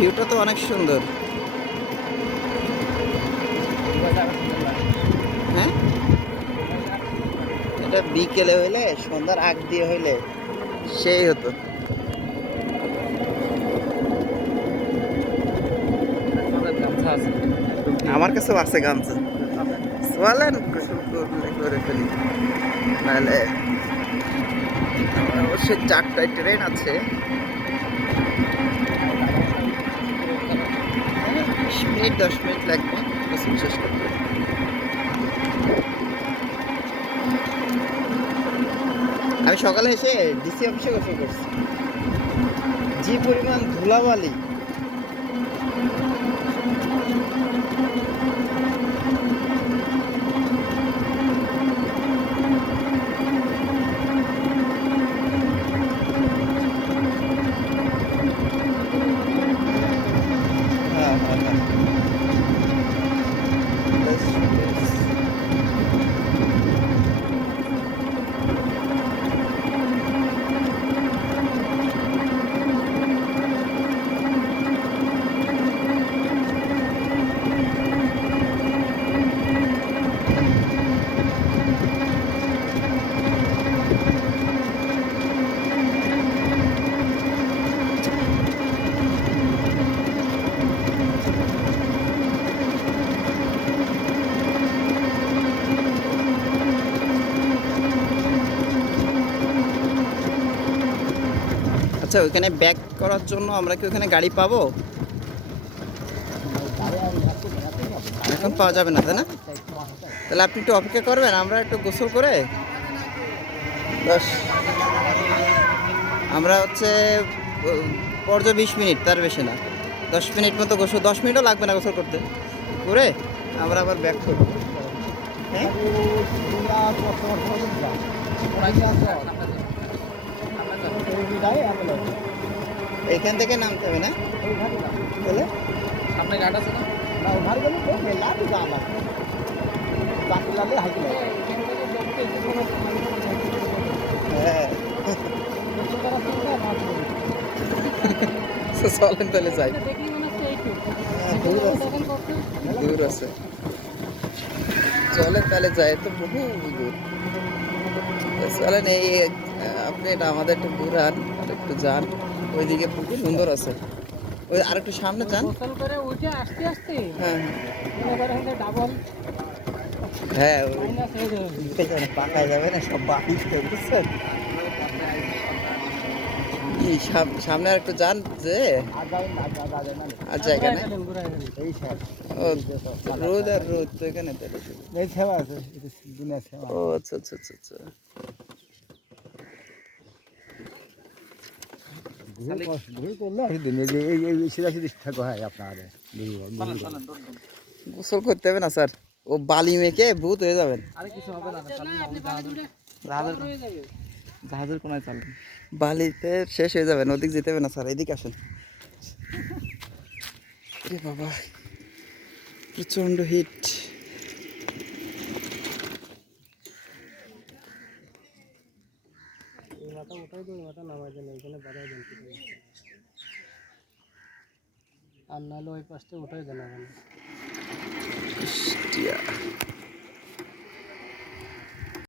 ভিউটা তো অনেক সুন্দর। হ্যাঁ, এটা বিকেলে হইলে, সন্ধ্যার আগ দিয়ে হইলে সেই হতো। আমার কাছেও আছে গামছা। চলেন গোসল করলে করে ফেলি, নাহলে অবশ্যই 4টায় ট্রেন আছে। 20 মিনিট 10 মিনিট লাগবে গোসল শেষ করতে। আমি সকালে এসে ডিসি অফিসে গোসল করছি, যে পরিমাণ ধুলাবালি। হ্যাঁ হ্যাঁ হ্যাঁ, আচ্ছা ওইখানে ব্যাক করার জন্য আমরা কি ওখানে গাড়ি পাবো? এখন পাওয়া যাবে না, তাই না? তাহলে আপনি একটু অপেক্ষা করবেন, আমরা একটু গোসল করে 10, আমরা হচ্ছে পর্য 20 মিনিট, তার বেশি না, 10 মিনিট মতো গোসল, 10 মিনিটও লাগবে না গোসল করতে, করে আমরা আবার ব্যাক করবো। হ্যাঁ, এখান থেকে নামতে হবে না? তাহলে আপনার গাড়ি আছে না? হ্যাঁ, চলেন তাহলে যাই। দূর আছে, চলেন তাহলে যাই, তো বহু দূর। চলেন এই আপনি এটা আমাদের একটু ঘুরান, আর একটু যান ওইদিকে, পুকুর সুন্দর আছে, ওই আর একটু সামনে যান। হ্যাঁ হ্যাঁ, ওই পাকায় যাবে না, সব বাড়িতে, বুঝছেন? কি সামনে আর একটু যান, যে আর জায়গা নেই। ও, রোদ আর রোদ তো এখানে, তাহলে ও আচ্ছা আচ্ছা আচ্ছা আচ্ছা। গোসল করতে হবে না স্যার, ও বালি মেখে ভূত হয়ে যাবেন। জাহাজের কোনায় চালবেন, বালিতে শেষ হয়ে যাবেন, ওদিক যেতে হবে না স্যার, এদিকে আসেন। এ বাবা, প্রচন্ড হিট। আর নাহলে ওই পাশটা উঠাই দেন।